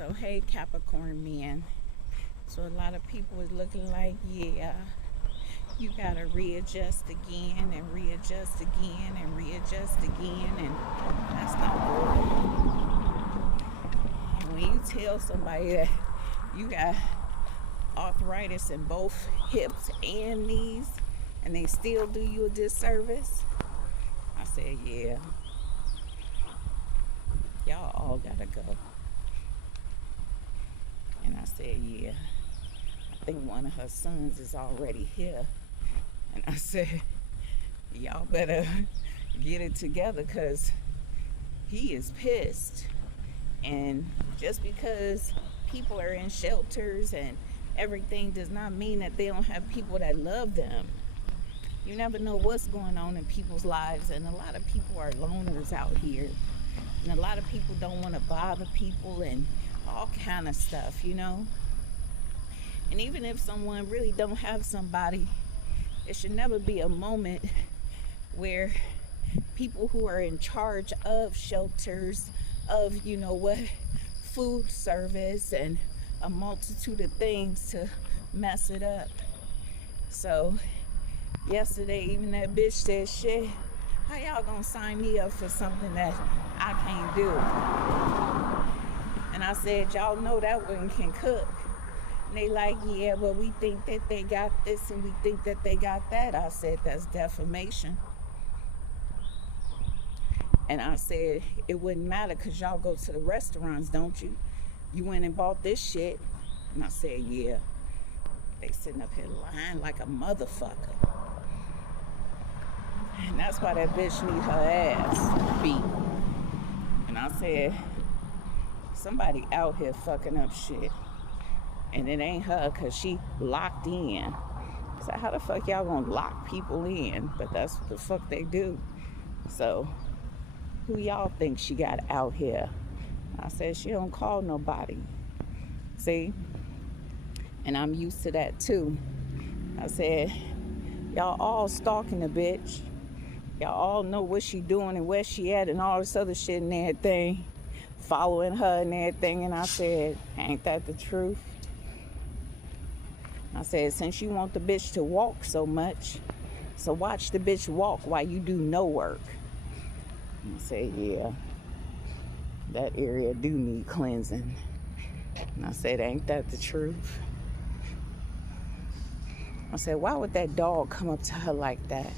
So hey, Capricorn men. So a lot of people is looking like, yeah, you gotta readjust again and readjust again and readjust again, and that's not good. And when you tell somebody that you got arthritis in both hips and knees and they still do you a disservice, I said, yeah, y'all all gotta go. And I said, yeah, I think one of her sons is already here. And I said, y'all better get it together, because he is pissed. And just because people are in shelters and everything does not mean that they don't have people that love them. You never know what's going on in people's lives, and a lot of people are loners out here, and a lot of people don't want to bother people and all kind of stuff, you know. And even if someone really don't have somebody, it should never be a moment where people who are in charge of shelters, of, you know what, food service and a multitude of things, to mess it up. So yesterday, even that bitch said, shit, how y'all gonna sign me up for something that I can't do? And I said, y'all know that one can cook. And they like, yeah, but we think that they got this and we think that they got that. I said, that's defamation. And I said, it wouldn't matter, because y'all go to the restaurants, don't you? You went and bought this shit. And I said, yeah. They sitting up here lying like a motherfucker. And that's why that bitch need her ass beat. And I said, somebody out here fucking up shit. And it ain't her, because she locked in. So how the fuck y'all gonna lock people in? But that's what the fuck they do. So who y'all think she got out here? I said, she don't call nobody. See? And I'm used to that too. I said, y'all all stalking the bitch. Y'all all know what she doing and where she at and all this other shit and everything. Following her and everything. And I said, ain't that the truth? I said, since you want the bitch to walk so much, so watch the bitch walk while you do no work. I said, yeah, that area do need cleansing. And I said, ain't that the truth? I said, why would that dog come up to her like that?